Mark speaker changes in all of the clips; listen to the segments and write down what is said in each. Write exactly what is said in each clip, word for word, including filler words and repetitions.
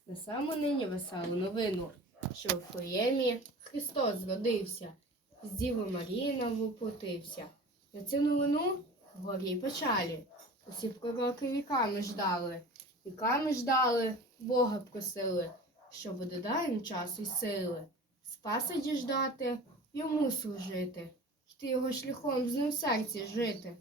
Speaker 1: Несемо нині веселу новину, що в Флеємі Христос зродився, з Діви Марії нам воплотився. На цю новину в горі й печалі усі пророки віками ждали, віками ждали, Бога просили, щоб додав їм часу й сили, Спаса діждати, йому служити, йти його шляхом з ним в серці жити.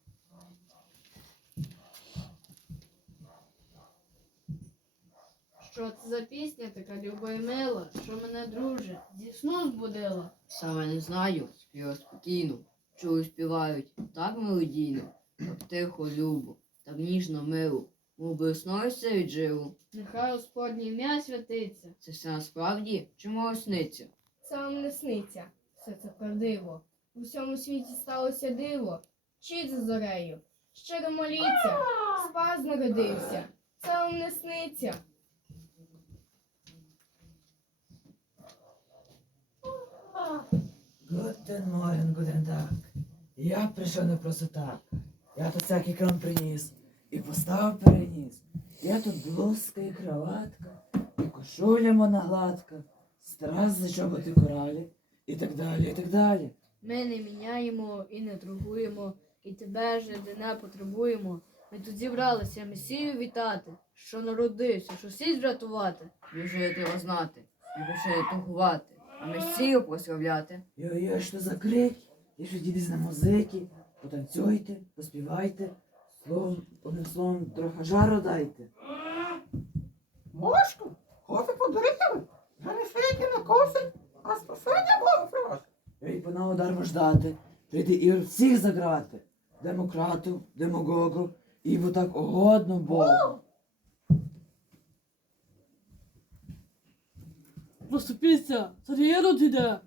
Speaker 2: Що це за пісня така люба і мила, що мене, друже, зі сну збудила?
Speaker 3: Саме не знаю, співаю спокійно, чую співають так мелодійно, так тихо, любо, так ніжно, мило, мов би весною все віджило.
Speaker 2: Нехай Господнє ім'я святиться.
Speaker 3: Це все насправді чи мало сниться?
Speaker 1: Це вам не сниться, все це правдиво. У всьому світі сталося диво. Вчіть за зорею, щиро моліться, Спас народився. Це вам не сниться.
Speaker 4: Гутен Морген, гутен так. Я прийшов не просто так. Я тут всякий кром приніс і поставив переніс. Я тут блузка і кроватка, і кошуля моногладка, стрази, чоботи коралі, і так далі, і так далі.
Speaker 2: Ми не міняємо і не торгуємо, і тебе ж не потребуємо. Ми тут зібралися Месію вітати, що народився, що світ врятувати.
Speaker 3: Біжити його знати, і більше торгувати, а Месію прославляти.
Speaker 4: Йо-йо, що за крик? І що дідись на музики, потанцюйте, поспівайте, словом, одним словом, трохи жару дайте.
Speaker 5: Мошку, кофе подихали, вже не шейки на косить, а спасення Богу привати.
Speaker 4: Ей, панове, дармо ждати, прийти і всіх заграти. Демократу, демагогу, і бо так угодно Богу.
Speaker 6: Розступіться, цар Єрод іде.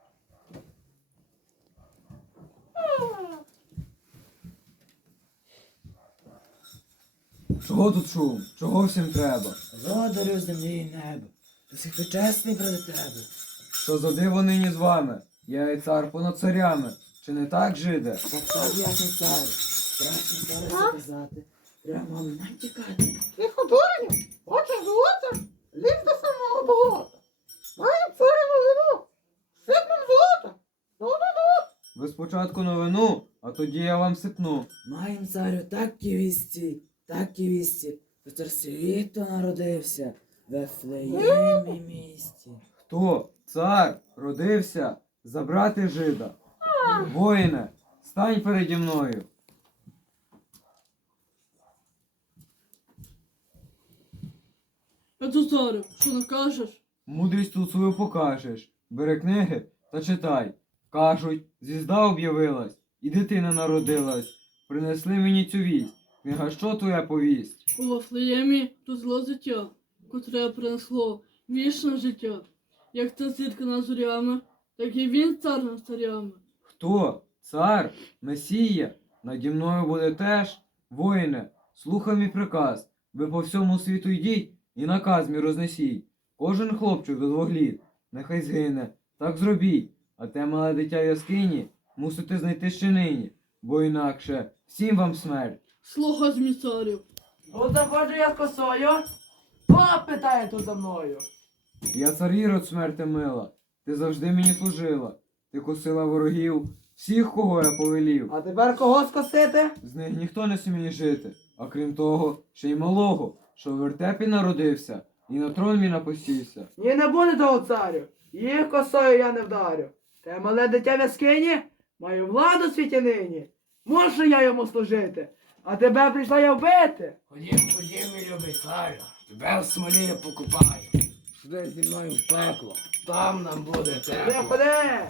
Speaker 7: Чого тут шум? Чого всім треба?
Speaker 4: Володарю землі і небо, ти всіх хто чесний проти тебе.
Speaker 7: Що за диво нині з вами? Я і цар понад царями. Чи не так, жиде?
Speaker 4: Так так, ясний цар, страшно зараз заказати, прямо нам тікати.
Speaker 5: Тихо, дурню, хочеш золота, лізь до самого болота. Маю царю новину, сипнем золота. Ну-ну-ну.
Speaker 7: Ви спочатку новину, а тоді я вам сипну.
Speaker 4: Маєм царю такі вісті, такі вісті, що цар світу народився в Вифлеємі місті.
Speaker 7: Хто? Цар? Родився? Забрати жида. Воїне, стань переді мною.
Speaker 6: Я тут царю, що накажеш?
Speaker 7: Мудрість тут свою покажеш. Бери книги та читай. Кажуть, звізда об'явилась, і дитина народилась. Принесли мені цю вість. Книга що твоя повість?
Speaker 6: У Вафлеємі тут зло життя, котре принесло вічне життя. Як та зірка над зорями, так і він цар над царями.
Speaker 7: Хто? Цар? Месія? Наді мною буде теж? Воїне, слухай мій приказ. Ви по всьому світу йдіть і наказ мій рознесіть. Кожен хлопчик до двох літ, нехай згине. Так зробіть. А те мале дитя в яскині мусите знайти ще нині, бо інакше всім вам смерть.
Speaker 6: Слухай, мій царю.
Speaker 4: От заходжу я з косою, хто питає тут за мною?
Speaker 7: Я цар Ірод смерти мила, ти завжди мені служила. Ти косила ворогів, всіх, кого я повелів.
Speaker 4: А тепер кого скосити?
Speaker 7: З них ніхто не сміє жити, а крім того, ще й малого, що в вертепі народився і на трон мій напустився.
Speaker 4: Ні, не буде того царю. Їх косою я не вдарю. Те мале дитя в яскині, маю владу в світі нині. Мушу я йому служити, а тебе прийшла я вбити.
Speaker 8: Ходім, ходім, мій любий царю, тебе в смолі я покупаю. Сюди зі мною в пекло, там нам буде
Speaker 4: Ходи,
Speaker 8: тепло.
Speaker 4: ходи.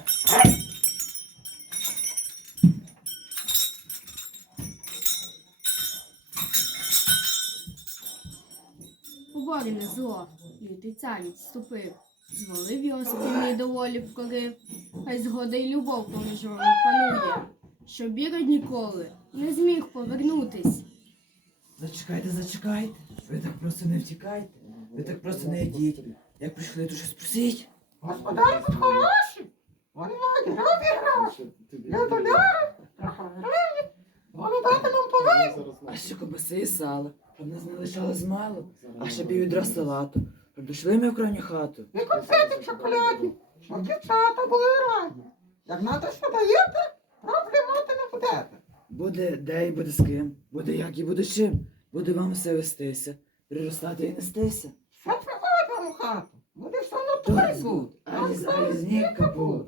Speaker 1: Поборене зло, лютий цар відступив, звалив його спільний доволі вкорив, хай згода й любов поміж вами панує, щоб Ірод ніколи не зміг повернутись.
Speaker 4: Зачекайте, зачекайте. Ви так просто не втікайте. Ви так просто не йдіть. Як прийшли, то щось просіть.
Speaker 5: Господарі тут хороші, вони мають гроші гроші. Я доляри, трохи гривні, вони дати нам повезли.
Speaker 4: А що кобаси і сало, щоб нас не лишалось мало, а ще піввідра салату. Щоб дійшли ми в крайню хату.
Speaker 5: І конфети в шоколаді, щоб дівчата були раді. Як на те, що даєте, проблем мати не будете.
Speaker 4: Буде де і буде з ким, буде як і буде чим. Буде вам все вестися, приростати і нестися.
Speaker 5: Що приводь вам у хату? Буде все на турі
Speaker 4: Тут
Speaker 5: тут.
Speaker 4: ані з ані з ніг капут.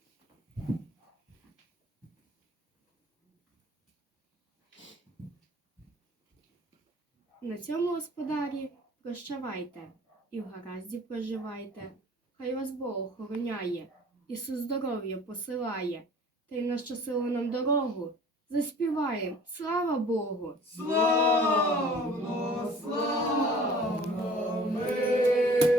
Speaker 1: На цьому, господарі, прощавайте і в гаразді проживайте. Хай вас Бог охороняє, Ісус здоров'я посилає, та й на щасливу нам дорогу заспіваєм. Слава Богу!
Speaker 4: Славно, славно ми